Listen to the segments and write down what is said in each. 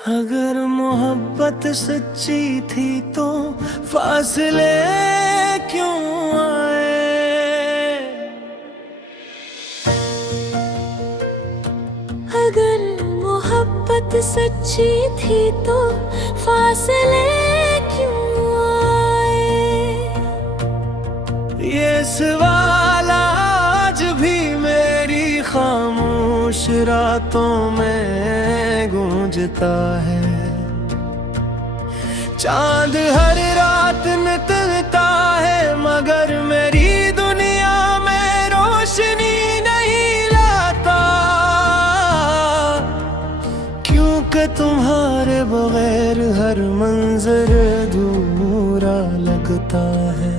अगर मोहब्बत सच्ची थी तो फासले क्यों आए। अगर मोहब्बत सच्ची थी तो फासले क्यों आए। ये सवाल आज भी मेरी खामोश रातों में गूंजता है। चांद हर रात निकलता है मगर मेरी दुनिया में रोशनी नहीं लाता। क्योंकि तुम्हारे बगैर हर मंजर अधूरा लगता है।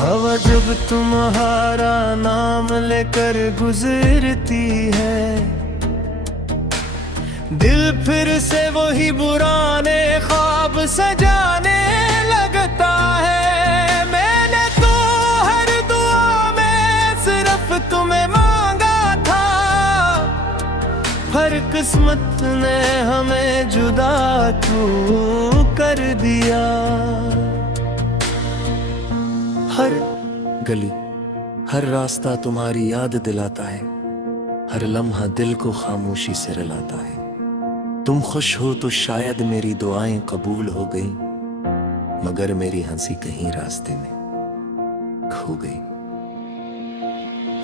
हवा जब तुम्हारा नाम लेकर गुजरती है, दिल फिर से वही पुराने ख्वाब सजाने लगता है। मैंने तो हर दुआ में सिर्फ तुम्हें मांगा था, पर किस्मत ने हमें जुदा क्यों कर दिया। हर गली हर रास्ता तुम्हारी याद दिलाता है, हर लम्हा दिल को खामोशी से रुलाता है। तुम खुश हो तो शायद मेरी दुआएं कबूल हो गई, मगर मेरी हंसी कहीं रास्ते में खो गई।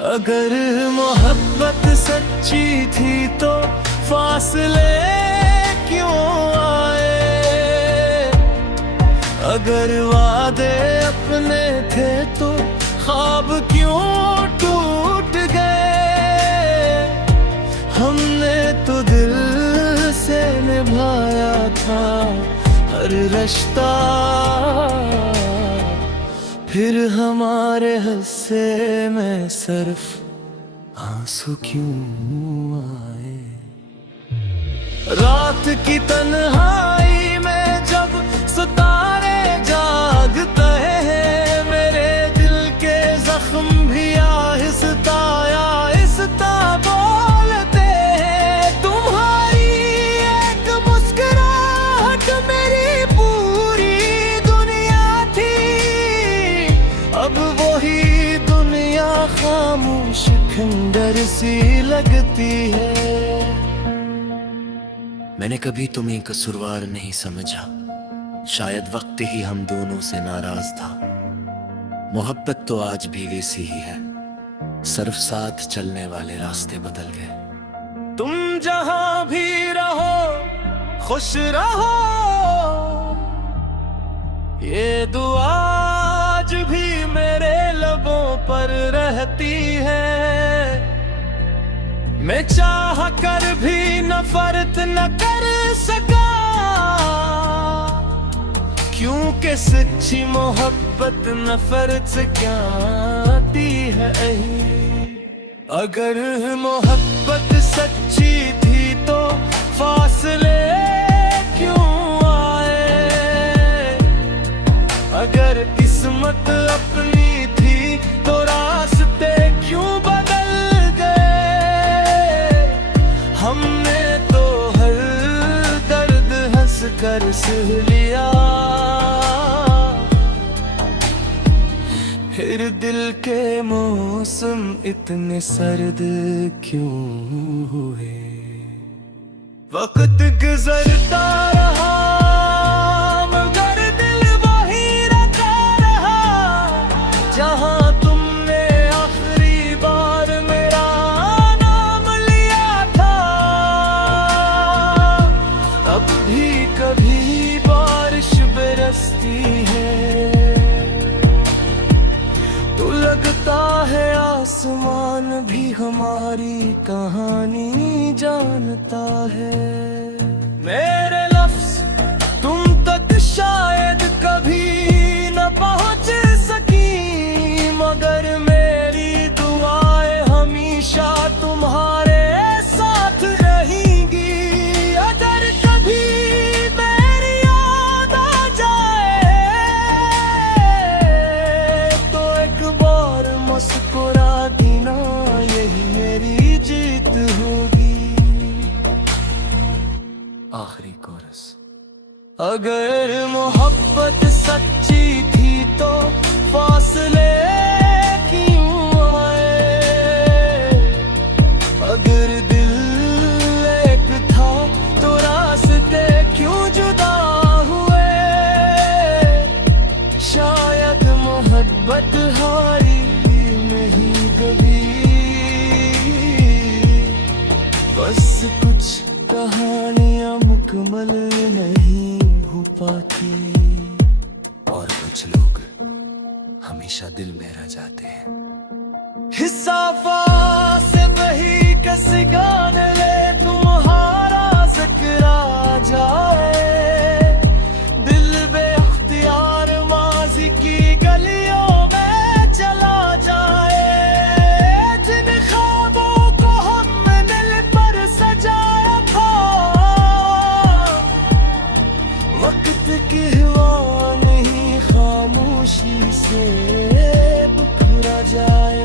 अगर मोहब्बत सच्ची थी तो फासले क्यों आए। अगर वादे अपने थे तो ख्वाब क्यों टूट गए। हमने तो दिल से निभाया था हर रिश्ता, फिर हमारे हिस्से में सिर्फ आंसू क्यों आए। रात की तन्हाई में जब सितारे जागते हैं, मेरे दिल के जख्म भी आहिस्ता आहिस्ता बोलते हैं। तुम्हारी एक मुस्कुराहट मेरी पूरी दुनिया थी, अब वही दुनिया खामोश खंडर सी लगती है। मैंने कभी तुम्हें कसूरवार नहीं समझा, शायद वक्त ही हम दोनों से नाराज था। मोहब्बत तो आज भी वैसी ही है, सिर्फ साथ चलने वाले रास्ते बदल गए। तुम जहां भी रहो खुश रहो, ये दुआ आज भी मेरे लबों पर रहती है। मैं चाह कर भी नफरत न कर सका, क्योंकि सच्ची मोहब्बत नफरत से क्या आती है। अगर मोहब्बत सच्ची थी तो फासले क्यों आए। अगर किस्मत अपनी थी तो रास्ते क्यों बदल गए। हमने तो हर दर्द हंस कर सह लिया, फिर दिल के मौसम इतने सर्द क्यों हुए। वक्त गुजरता रहा मगर दिल वही रखा रहा, जहां तुमने आखिरी बार मेरा नाम लिया था। अब भी कभी बारिश बरसती है तो लगता है आसमान भी हमारी कहानी जानता है। मेरे लफ्ज तुम तक शायद कभी न पहुंच सकी, मगर मेरी दुआएं हमेशा तुम्हारे साथ रहेंगी। अगर कभी मेरी याद आ जाए तो एक बार मुस्कुरा देना, यही मेरी जीत होगी। अगर मोहब्बत सच्ची थी तो फासले क्यों आए। अगर दिल एक था तो रास्ते क्यों जुदा हुए। शायद मोहब्बत हारी नहीं कभी, बस कुछ कहानियां मुकम्मल नहीं हो पाती और कुछ लोग हमेशा दिल में रह जाते हैं। हिस्सा से वही कस गान ले तुम्हारा जिक्र आ जाए। दिल बेख्तियार माजी की गलियों में चला जाए। जिन ख्वाबों को हमने दिल पर सजाया था, वक्त की हवा नहीं खामोशी से बिखरा जाए।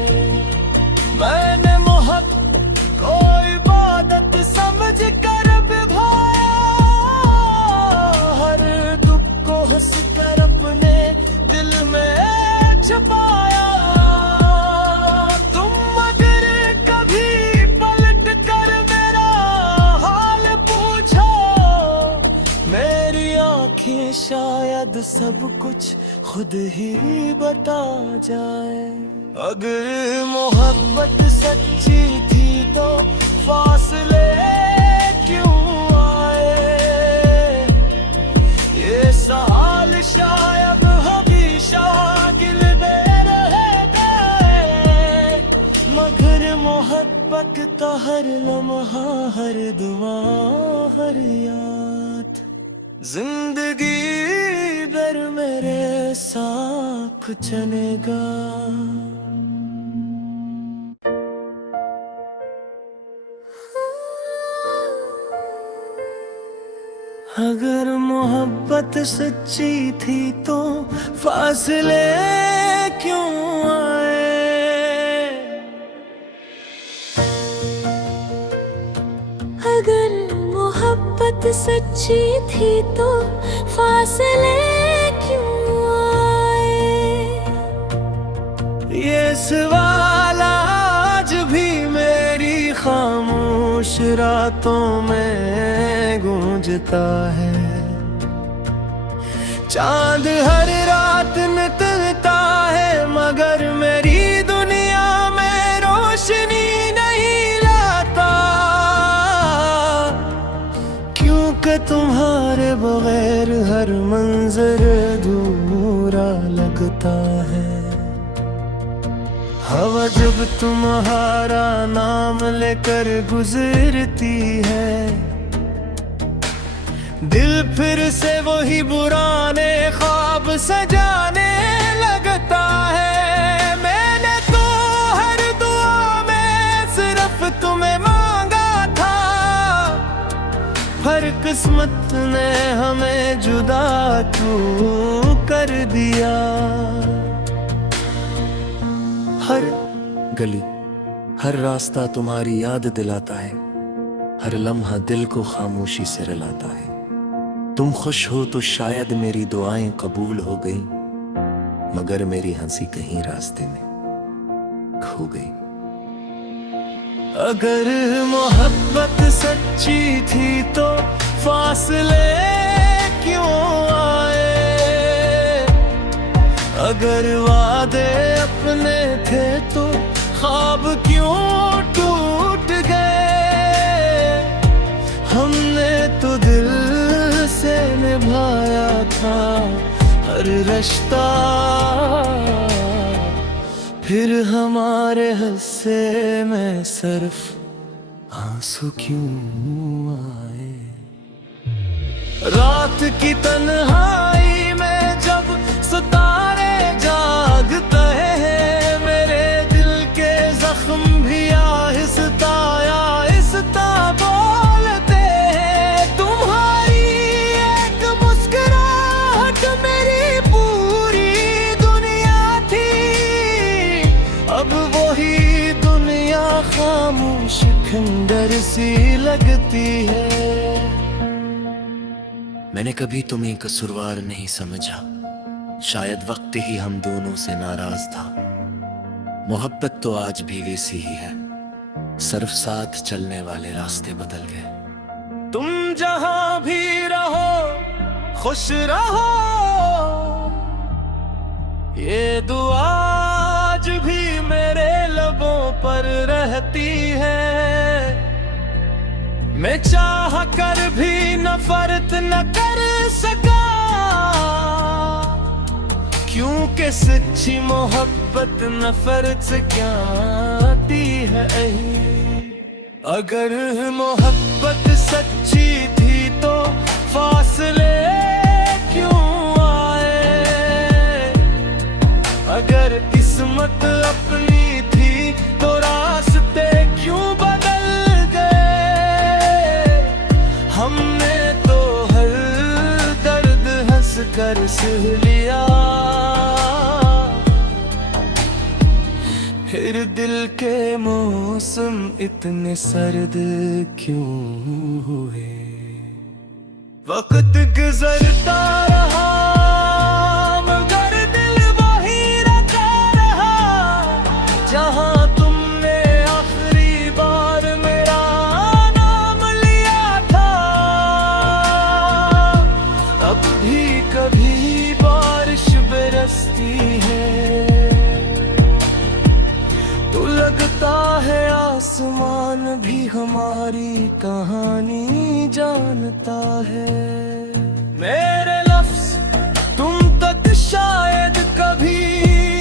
मैंने मोहब्बत को इबादत समझ कर निभाया। हर दुख को हंस कर अपने दिल में छुपाया। तुम अगर कभी पलट कर मेरा हाल पूछो, मेरी आंखें शायद सब कुछ खुद ही बता जाए। अगर मोहब्बत सच्ची थी तो फासले क्यों आए। ये सवाल शायद हमेशा दिल में रहेगा, मगर मोहब्बत का हर लम्हा, हर दुआ, हर याद जिंदगी भर मेरे साथ चलेगा। अगर मोहब्बत सच्ची थी तो फासले क्यों आए। अगर मोहब्बत सच्ची थी तो फासले क्यों आए। ये सवाल आज भी मेरी खामोश रातों में गूंजता है। चांद हर रात निकलता है, मगर मेरी दुनिया में रोशनी नहीं लाता। क्योंकि तुम्हारे बगैर हर मंजर अधूरा लगता है। हवा जब तुम्हारा नाम लेकर गुजरती है, दिल फिर से वही पुराने ख्वाब सजाने लगता है। मैंने तो हर दुआ में सिर्फ तुम्हें मांगा था, पर किस्मत ने हमें जुदा क्यों कर दिया। हर गली, हर रास्ता तुम्हारी याद दिलाता है। हर लम्हा दिल को खामोशी से रुलाता है। तुम खुश हो तो शायद मेरी दुआएं कबूल हो गई, मगर मेरी हंसी कहीं रास्ते में खो गई। अगर मोहब्बत सच्ची थी तो फासले क्यों आए। अगर वादे अपने थे तो ख्वाब क्यों टूट गए। हमने तो दिल से निभाया था हर रिश्ता, फिर हमारे हिस्से में सिर्फ आंसू क्यों आए। रात की तन्हाई में जब सितारे जागते हैं, मेरे दिल के जख्म भी आहिस्ता आहिस्ता बोलते हैं। तुम्हारी एक मुस्कुराहट मेरी पूरी दुनिया थी, अब वही दुनिया खामोश खंडर सी लगती है। मैंने कभी तुम्हें कसूरवार नहीं समझा, शायद वक्त ही हम दोनों से नाराज था। मोहब्बत तो आज भी वैसी ही है, सिर्फ साथ चलने वाले रास्ते बदल गए। तुम जहां भी रहो खुश रहो, ये दुआ आज भी मेरे लबों पर रहती है। मैं चाह कर भी नफरत न कर सका, क्योंकि सच्ची मोहब्बत नफरत से क्या आती है। अगर मोहब्बत सच्ची थी तो फासले क्यों आए, अगर किस्मत अपनी थी तो रास्ते क्यों बदल गए। हमने तो हर दर्द हंस कर सह लिया, फिर दिल के मौसम इतने सर्द क्यों हुए। वक्त गुजरता रहा मगर दिल वही रखा रहा, जहां तुमने आखिरी बार मेरा नाम लिया था। अब भी कभी बारिश बरसती है तो लगता है आसमान भी हमारी कहानी जानता है। मेरे लफ्ज तुम तक शायद कभी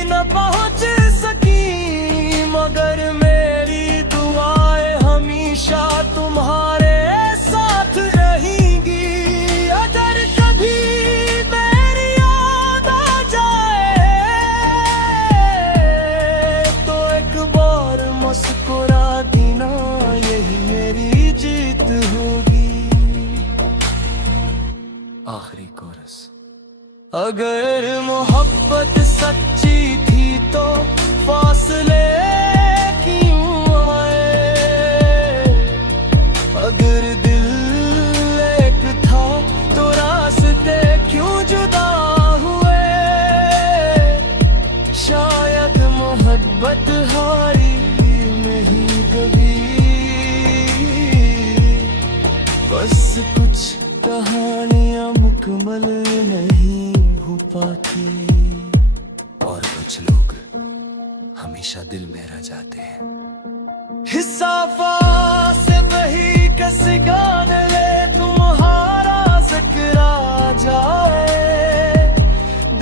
न पहुंच सकी, मगर मेरी दुआएं हमेशा तुम्हारे साथ रहेंगी। अगर कभी मेरी याद आ जाए तो एक बार मुस्कुरा देना, यही मेरी जीत होगी। आखिरी कोरस। अगर मोहब्बत सच्ची थी तो फासले क्यों आए, अगर दिल एक था तो रास्ते क्यों जुदा हुए। शायद मोहब्बत हारी नहीं कभी, बस कुछ कहानियां मुकम्मल नहीं हो पाती, और कुछ लोग हमेशा दिल में रह जाते हैं। हिस्सा से वही कस गान ले तुम्हारा जिक्र आ जाए,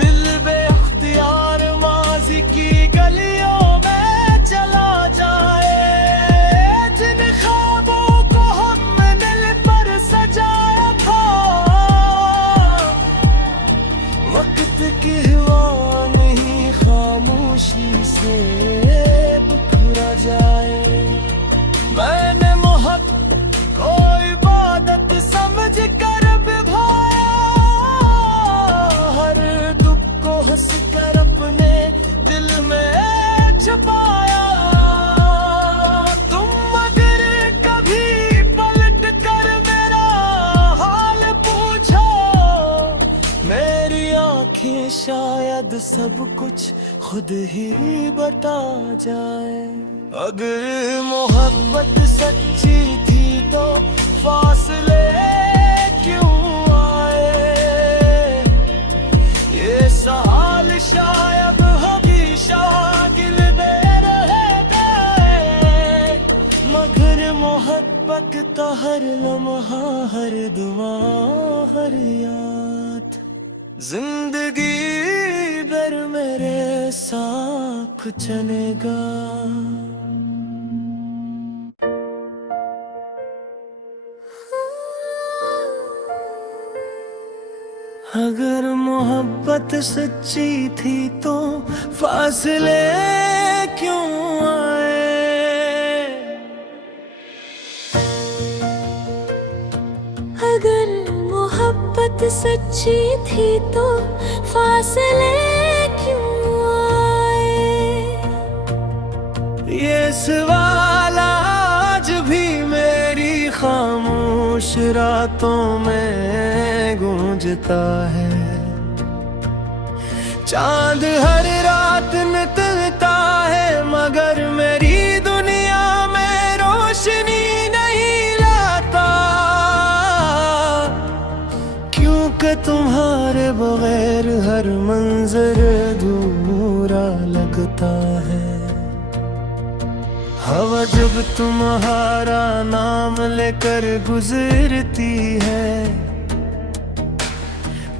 दिल बेख्तियार माजी की गलियों में चला जाए। जिन ख्वाबों को हमने दिल पर सजाया था, वक्त की हवा नहीं खामोशी से बिखरा जाए। मैंने मोहब्बत को इबादत समझ कर निभाया, हर दुख को हंस कर अपने दिल में छुपाया। तुम अगर कभी पलट कर मेरा हाल पूछो, मेरी आंखें शायद सब कुछ खुद ही बता जाए। अगर मोहब्बत सच्ची थी तो फासले क्यों आए, ये सवाल शायद हमेशा दिल में रहेगा। मगर मोहब्बत का हर लम्हा, हर दुआ, हर याद जिंदगी भर मेरे साथ चलेगा। अगर मोहब्बत सच्ची थी तो फासले क्यों आए, अगर मोहब्बत सच्ची थी तो फासले क्यों आए। ये सवाल आज भी मेरी खामोश रातों में गूंजता है। चांद हर रात निकलता है मगर मेरी दुनिया में रोशनी नहीं लाता, क्योंकि तुम्हारे बगैर हर मंजर अधूरा लगता है। हवा जब तुम्हारा नाम लेकर गुजरती है,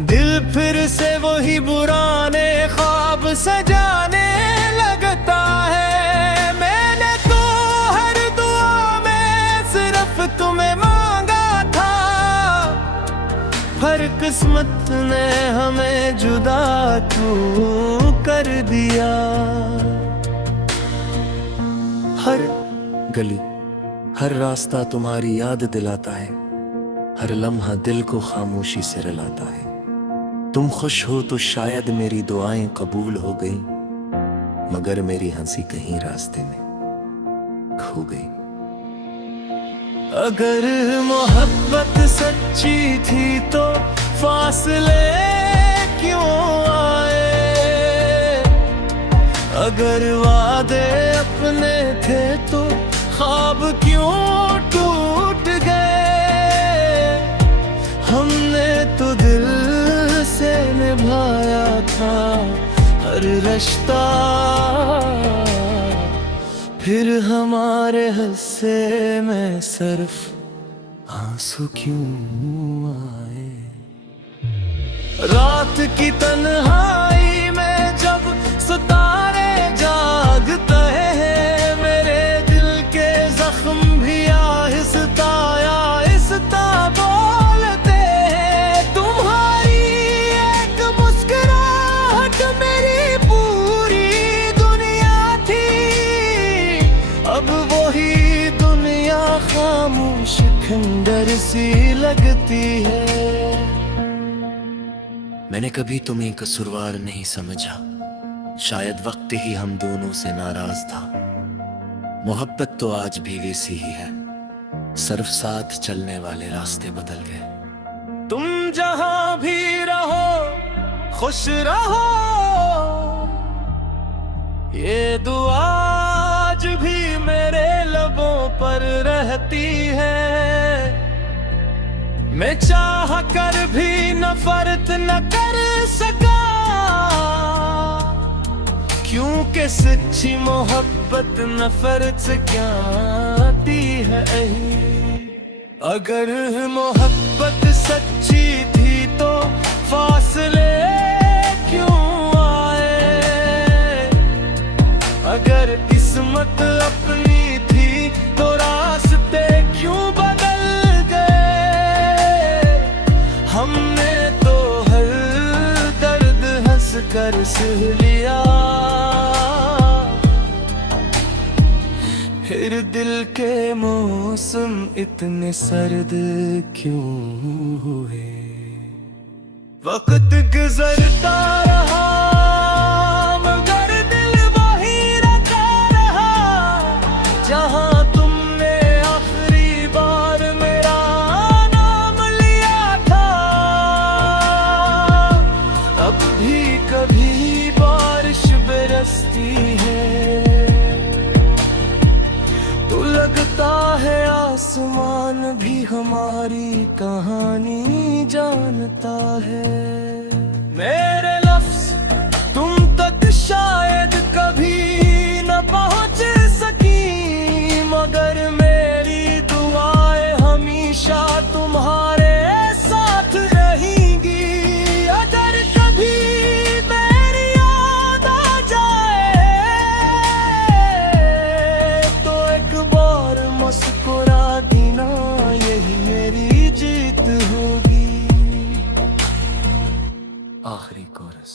दिल फिर से वही पुराने ख्वाब सजाने लगता है। मैंने तो हर दुआ में सिर्फ तुम्हें मांगा था, पर किस्मत ने हमें जुदा क्यों कर दिया। हर गली हर रास्ता तुम्हारी याद दिलाता है, हर लम्हा दिल को खामोशी से रुलाता है। तुम खुश हो तो शायद मेरी दुआएं कबूल हो गई, मगर मेरी हंसी कहीं रास्ते में खो गई। अगर मोहब्बत सच्ची थी तो फासले क्यों आए, अगर वादे अपने थे तो ख्वाब क्यों टूट गए। हमने तो दिल से निभाया था हर रिश्ता, फिर हमारे हिस्से में सिर्फ आंसू क्यों आए। रात की तन्हाई में जब सितारे जागते हैं, मेरे दिल के जख्म भी आहिस्ता आहिस्ता बोलते हैं। तुम्हारी एक मुस्कुराहट मेरी पूरी दुनिया थी, अब वही दुनिया खामोश खंडर सी लगती है। मैंने कभी तुम्हें कसूरवार नहीं समझा, शायद वक्त ही हम दोनों से नाराज था। मोहब्बत तो आज भी वैसी ही है, सिर्फ साथ चलने वाले रास्ते बदल गए। तुम जहां भी रहो खुश रहो, ये दुआ आज भी मेरे लबों पर रहती है। मैं चाह कर भी नफरत न कर सका, क्योंकि सच्ची मोहब्बत नफरत से क्या आती है। अगर मोहब्बत सच्ची थी तो फासले क्यों आए, अगर किस्मत अपनी थी तो रास्ते क्यों बदल गए। हमने तो हर दर्द हंस कर सह लिया, फिर दिल के मौसम इतने सर्द क्यों हुए। वक्त गुजरता रहा मगर दिल वही रखा रहा, जहां तुमने आखिरी बार मेरा नाम लिया था। अब भी कभी बारिश बरसती है तो लगता है आसमान भी हमारी कहानी जानता है। मेरे लफ्ज तुम तक शायद कभी न पहुंच सकी, मगर मेरी दुआएं हमेशा तुम्हारे साथ रहेंगी। अगर कभी मेरी याद आ जाए तो एक बार मुस्कुरा देना, यही मेरी जीत होगी। आखिरी कोरस।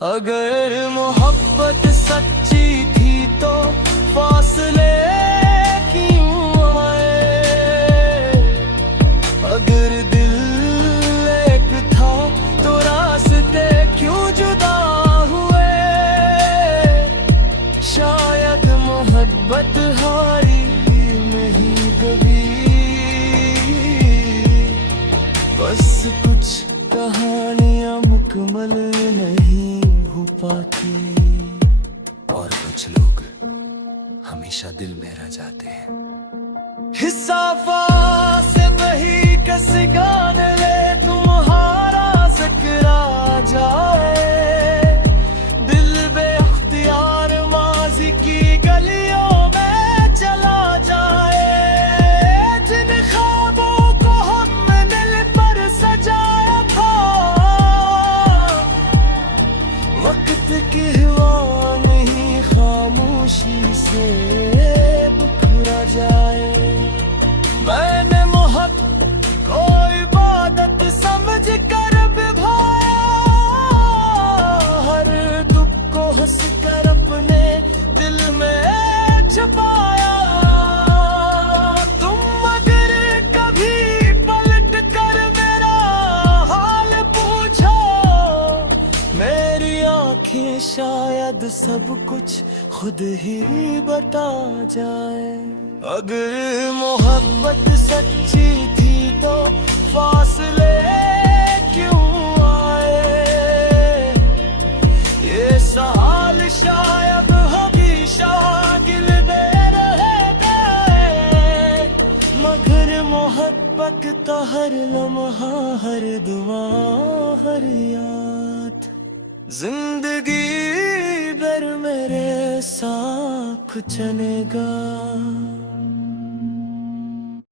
अगर मोहब्बत सच्ची थी तो फासले क्यों आए, अगर दिल एक था तो रास्ते क्यों जुदा हुए। शायद मोहब्बत हारी नहीं कभी, लोग हमेशा दिल में रह जाते हैं। हिस्सा से वही कस गान ले तुम्हारा जिक्र आ जाए, दिल बेख्तियार माजी की गलियों में चला जाए। जिन ख्वाबों को हमने दिल पर सजाया था, वक्त की हवा नहीं खामोशी से बिखरा जाए। मैंने मोहब्बत को इबादत समझ कर विभाया, हर दुख को हंस कर अपने दिल में छुपाया। तुम अगर कभी पलट कर मेरा हाल पूछो, मेरी आंखें शायद सब कुछ खुद ही बता जाए। अगर मोहब्बत सच्ची थी तो फासले क्यों आए, ये सवाल शायद हमेशा दिल में रहेगा। मगर मोहब्बत का हर लम्हा, हर दुआ, हर याद जिंदगी भर मेरे साथ चलेगा।